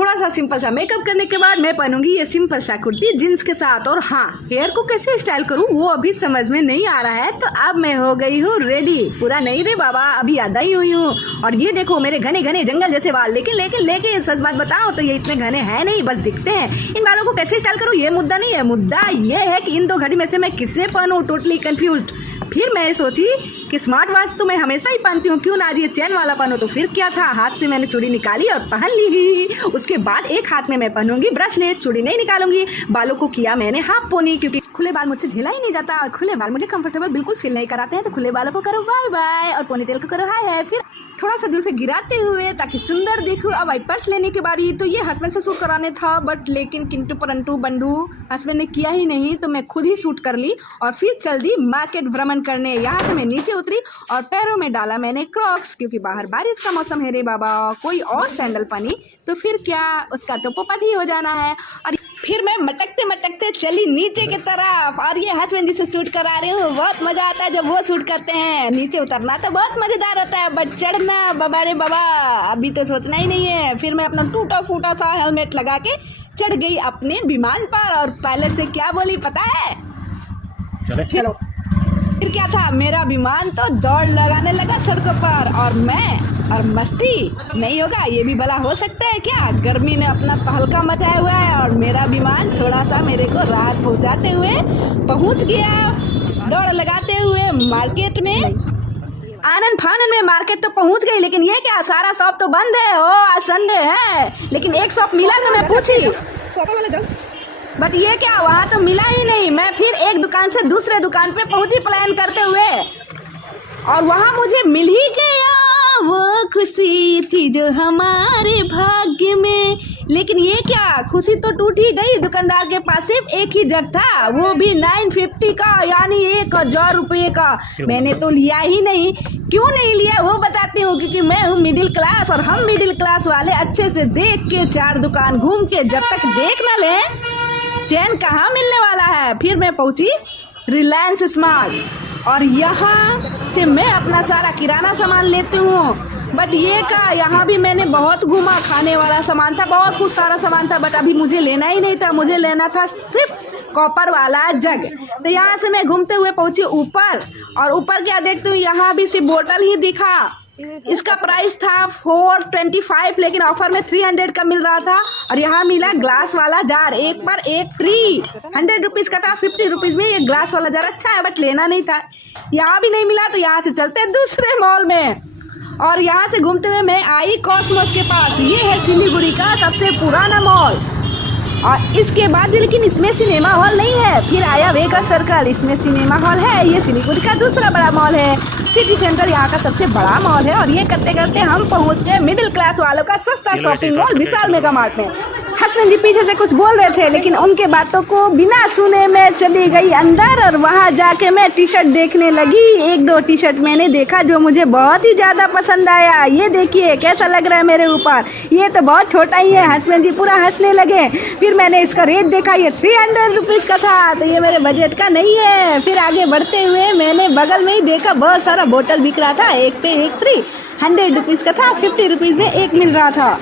थोड़ा सा सिंपल सा मेकअप करने के बाद मैं पहनूंगी ये सिंपल सा कुर्ती जींस के साथ। और हाँ, हेयर को कैसे स्टाइल करूँ वो अभी समझ में नहीं आ रहा है। तो अब मैं हो गई हूँ रेडी, पूरा नहीं रे बाबा, अभी आधा ही हुई हूँ। और ये देखो मेरे घने घने जंगल जैसे बाल, लेकिन सच बात बताओ तो ये इतने घने हैं नहीं, बस दिखते हैं। इन बालों को कैसे स्टाइल करूँ ये मुद्दा नहीं है, मुद्दा ये है कि इन दो घड़ी में से मैं किससे पहनूँ, टोटली कंफ्यूज। फिर मैं सोची कि स्मार्ट वॉच तो मैं हमेशा ही पहनती हूँ, क्यों ना आज ये चैन वाला पहनूं। तो फिर क्या था, हाथ से मैंने चूड़ी निकाली और पहन ली। उसके बाद एक हाथ में मैं पहनूंगी ब्रेसलेट, चूड़ी नहीं निकालूंगी। बालों को किया मैंने हाफ पोनी, क्योंकि खुले बाल मुझसे झेला ही नहीं जाता और खुले बाल मुझे कंफर्टेबल बिल्कुल फील नहीं कराते हैं। तो खुले बालों को करो बाय बाय और पोनीटेल को करो हाय हाय। फिर थोड़ा सा जुल्फे गिराते हुए ताकि सुंदर दिखूं। अब वाइपर्स लेने की बारी, तो ये हस्बैंड से शूट कराने था, बट लेकिन किंतु परंतु बंधु हस्बैंड ने किया ही नहीं, तो मैं खुद ही शूट कर ली और फिर चल दी मार्केट भ्रमण करने। यहाँ से मैं नीचे उतरी और पैरों में डाला मैंने क्रॉक्स, क्योंकि बाहर बारिश का मौसम है रे बाबा। कोई और सैंडल पहनी तो फिर क्या, उसका तो पोपट ही हो जाना है। और फिर मैं मटकते मटकते चली नीचे की तरफ और ये हस्बैंड जी से शूट करा रही हूँ। बहुत मज़ा आता है जब वो शूट करते हैं। नीचे उतरना तो बहुत मज़ेदार होता है, बट चढ़ना बाबा रे बाबा अभी तो सोचना ही नहीं है। फिर मैं अपना टूटा फूटा सा हेलमेट लगा के चढ़ गई अपने विमान पर और पायलट से क्या बोली पता है? चलो। फिर क्या था, मेरा विमान तो दौड़ लगाने लगा सड़कों पर और मस्ती नहीं होगा ये भी भला हो सकता है क्या? गर्मी ने अपना तहलका मचाया हुआ है और मेरा विमान थोड़ा सा मेरे को राहत पहुंचाते हुए पहुंच गया दौड़ लगाते हुए मार्केट में। आनंद फानन में मार्केट तो पहुंच गई, लेकिन ये क्या, सारा शॉप तो बंद है। ओ आज संडे है, लेकिन एक शॉप मिला तो मैं पूछी, बट ये क्या, वहाँ तो मिला ही नहीं। मैं फिर एक दुकान से दूसरे दुकान पे पहुंची प्लान करते हुए और वहाँ मुझे मिल ही गया वो खुशी थी जो हमारे भाग्य में। लेकिन ये क्या, खुशी तो टूट ही गई। दुकानदार के पास सिर्फ एक ही जग था, वो भी 950 का, यानी 1000 रुपये का। मैंने तो लिया ही नहीं। क्यों नहीं लिया वो बताती हूँ, क्योंकि मैं हूँ मिडिल क्लास और हम मिडिल क्लास वाले अच्छे से देख के 4 दुकान घूम के जब तक देख न लें चैन कहाँ मिलने वाला है। फिर मैं पहुंची रिलायंस स्मार्ट और यहाँ से मैं अपना सारा किराना सामान लेती हूँ। बट ये का, यहाँ भी मैंने बहुत घूमा, खाने वाला सामान था, बहुत कुछ सारा सामान था, बट अभी मुझे लेना ही नहीं था। मुझे लेना था सिर्फ कॉपर वाला जग। तो यहाँ से मैं घूमते हुए पहुंची ऊपर और ऊपर क्या देखती हूँ, यहाँ भी सिर्फ बोतल ही दिखा। इसका प्राइस था 425, लेकिन ऑफर में 300 का मिल रहा था। और यहाँ मिला ग्लास वाला जार, एक पर एक फ्री। 100 रुपीज़ का था, 50 रुपीज़ में ये ग्लास वाला जार अच्छा है, बट लेना नहीं था। यहाँ भी नहीं मिला, तो यहाँ से चलते दूसरे मॉल में और यहाँ से घूमते हुए मैं आई कॉस्मोस के पास। ये है सिलीगुड़ी का सबसे पुराना मॉल और इसके बाद, लेकिन इसमें सिनेमा हॉल नहीं है। फिर आया वेगा सर्कल, इसमें सिनेमा हॉल है। ये सिलीगुड़ी का दूसरा बड़ा मॉल है। सिटी सेंटर यहाँ का सबसे बड़ा मॉल है। और ये करते करते हम पहुँच गए मिडिल क्लास वालों का सस्ता शॉपिंग मॉल विशाल मेगा मार्ट में। हस्बैंड जी पीछे से कुछ बोल रहे थे, लेकिन उनके बातों को बिना सुने मैं चली गई अंदर और वहाँ जाके मैं टी शर्ट देखने लगी। 1-2 टी शर्ट मैंने देखा जो मुझे बहुत ही ज़्यादा पसंद आया। ये देखिए कैसा लग रहा है मेरे ऊपर, ये तो बहुत छोटा ही है। हस्बैंड जी पूरा हंसने लगे। फिर मैंने इसका रेट देखा, ये 300 रुपीज़ का था, तो ये मेरे बजट का नहीं है। फिर आगे बढ़ते हुए मैंने बगल में ही देखा बहुत सारा बोतल बिक रहा था, एक पे एक फ्री। 100 रुपीज़ का था, 50 रुपीज़ में एक मिल रहा था।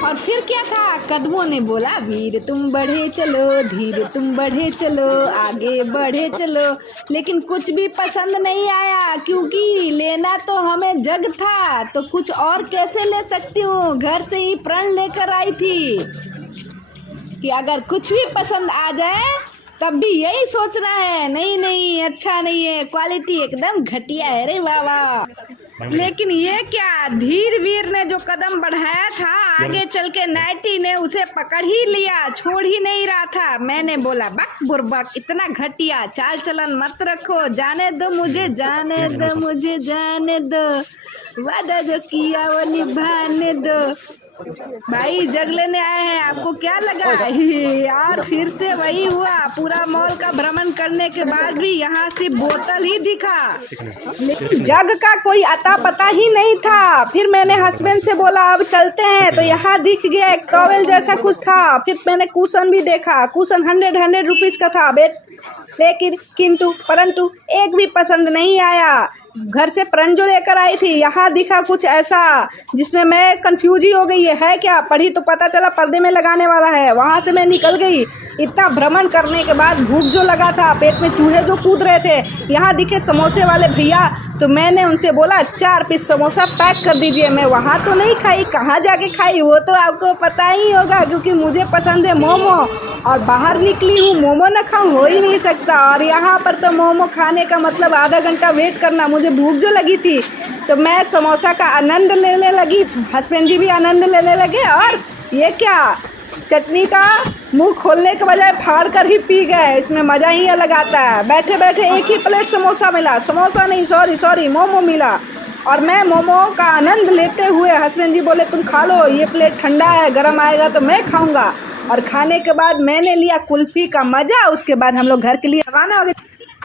और फिर क्या था, कदमों ने बोला वीर तुम बढ़े चलो, धीरे तुम बढ़े चलो, आगे बढ़े चलो। लेकिन कुछ भी पसंद नहीं आया, क्योंकि लेना तो हमें जग था, तो कुछ और कैसे ले सकती हूँ। घर से ही प्रण लेकर आई थी कि अगर कुछ भी पसंद आ जाए तब भी यही सोचना है, नहीं अच्छा नहीं है, क्वालिटी एकदम घटिया है रे बाबा। लेकिन ये क्या, धीर वीर ने जो कदम बढ़ाया था, आगे चल के नाइटी ने उसे पकड़ ही लिया, छोड़ ही नहीं रहा था। मैंने बोला बक बुरबक, इतना घटिया चाल चलन मत रखो, जाने दो मुझे, जाने दो मुझे, जाने दो, वादा जो किया वो निभाने दो। भाई जग लेने आए हैं, आपको क्या लगा? यार फिर से वही हुआ, पूरा मॉल का भ्रमण करने के बाद भी यहाँ से बोतल ही दिखा, लेकिन जग का कोई अता पता ही नहीं था। फिर मैंने हस्बैंड से बोला अब चलते हैं, तो यहाँ दिख गया एक टॉवेल जैसा कुछ था। फिर मैंने कुशन भी देखा, कुशन 100 रुपीज़ का था। लेकिन किंतु परंतु एक भी पसंद नहीं आया। घर से प्रण जो लेकर आई थी, यहाँ दिखा कुछ ऐसा जिसमें मैं कंफ्यूज ही हो गई। है क्या? पढ़ी तो पता चला पर्दे में लगाने वाला है। वहाँ से मैं निकल गई। इतना भ्रमण करने के बाद भूख जो लगा था, पेट में चूहे जो कूद रहे थे, यहाँ दिखे समोसे वाले भैया, तो मैंने उनसे बोला 4 पीस समोसा पैक कर दीजिए। मैं वहाँ तो नहीं खाई, कहाँ जाके खाई वो तो आपको पता ही होगा, क्योंकि मुझे पसंद है मोमो, और बाहर निकली हूँ, मोमो न खाऊं हो ही नहीं सकता। और यहाँ पर तो मोमो खाने का मतलब आधा घंटा वेट करना। मुझे भूख जो लगी थी तो मैं समोसा का आनंद लेने लगी, हस्बैंड जी भी आनंद लेने लगे, और ये क्या, चटनी का मुंह खोलने के बजाय फाड़ कर ही पी गए। इसमें मज़ा ही अलग आता है। बैठे बैठे एक ही प्लेट समोसा मिला, समोसा नहीं सॉरी मोमो मिला, और मैं मोमो का आनंद लेते हुए, हस्बैंड जी बोले तुम खा लो, ये प्लेट ठंडा है, गर्म आएगा तो मैं खाऊंगा। और खाने के बाद मैंने लिया कुल्फ़ी का मज़ा। उसके बाद हम लोग घर के लिए रवाना हो गए।